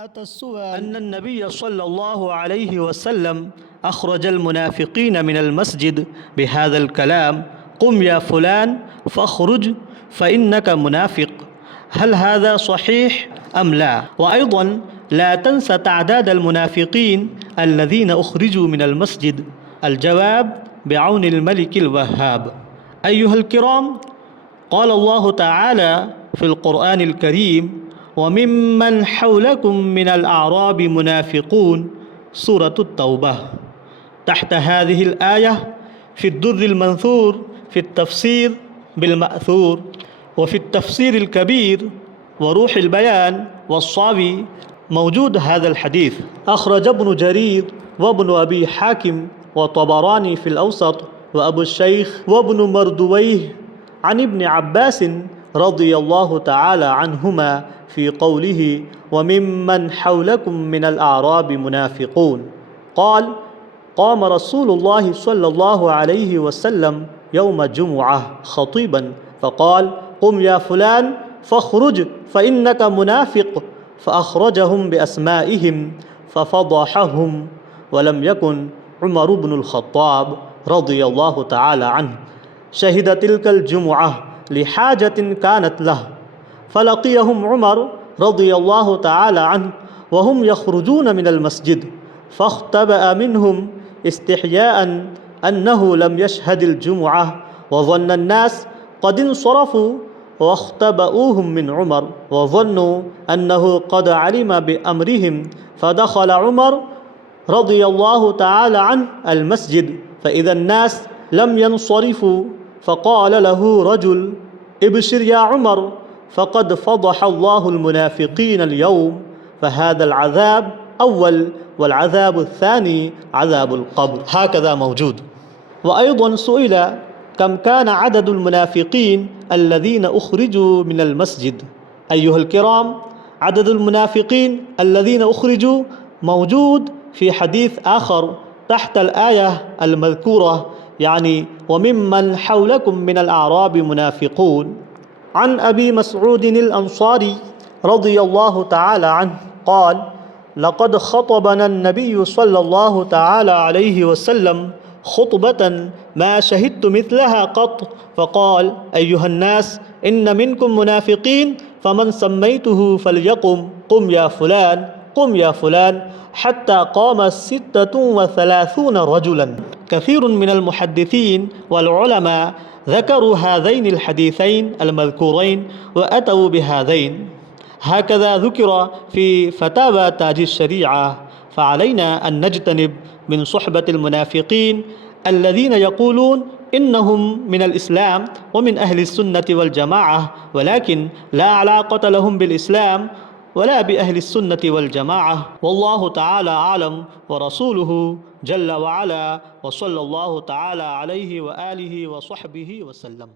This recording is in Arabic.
أتى السؤال أن النبي صلى الله عليه وسلم أخرج المنافقين من المسجد بهذا الكلام: قم يا فلان فاخرج فإنك منافق. هل هذا صحيح أم لا؟ وأيضا لا تنسى تعداد المنافقين الذين أخرجوا من المسجد. الجواب بعون الملك الوهاب. أيها الكرام، قال الله تعالى في القرآن الكريم: وممن حولكم من الأعراب منافقون، سورة التوبة. تحت هذه الآية في الدر المنثور في التفسير بالمأثور، وفي التفسير الكبير وروح البيان والصاوي موجود هذا الحديث. أخرج ابن جرير وابن أبي حاتم وطبراني في الأوسط وأبو الشيخ وابن مردويه عن ابن عباس رضي الله تعالى عنهما في قوله: وممن حولكم من الأعراب منافقون. قال: قام رسول الله صلى الله عليه وسلم يوم الجمعة خطيبا فقال: قم يا فلان فاخرج فإنك منافق. فأخرجهم بأسمائهم ففضحهم. ولم يكن عمر بن الخطاب رضي الله تعالى عنه شهد تلك الجمعة لحاجة كانت له، فلقيهم عمر رضي الله تعالى عنه وهم يخرجون من المسجد، فاختبأ منهم استحياء أنه لم يشهد الجمعة، وظن الناس قد انصرفوا واختبأوهم من عمر، وظنوا أنه قد علم بأمرهم. فدخل عمر رضي الله تعالى عنه المسجد فإذا الناس لم ينصرفوا، فقال له رجل: ابشر يا عمر، فقد فضح الله المنافقين اليوم. فهذا العذاب أول، والعذاب الثاني عذاب القبر. هكذا موجود. وأيضا سئل: كم كان عدد المنافقين الذين أخرجوا من المسجد؟ أيها الكرام، عدد المنافقين الذين أخرجوا موجود في حديث آخر تحت الآية المذكورة، يعني وممن حولكم من الأعراب منافقون. عن أبي مسعود الأنصاري رضي الله تعالى عنه قال: لقد خطبنا النبي صلى الله تعالى عليه وسلم خطبة ما شهدت مثلها قط، فقال: أيها الناس، إن منكم منافقين، فمن سميته فليقم، قم يا فلان، قم يا فلان، حتى قام 36 رجلا. كثير من المحدثين والعلماء ذكروا هذين الحديثين المذكورين وأتوا بهذين. هكذا ذكر في فتاوى تاج الشريعة. فعلينا أن نجتنب من صحبة المنافقين الذين يقولون إنهم من الإسلام ومن أهل السنة والجماعة، ولكن لا علاقة لهم بالإسلام ولا بأهل السنة والجماعة. والله تعالى أعلم، ورسوله جل وعلا، وصلى الله تعالى عليه وآله وصحبه وسلم.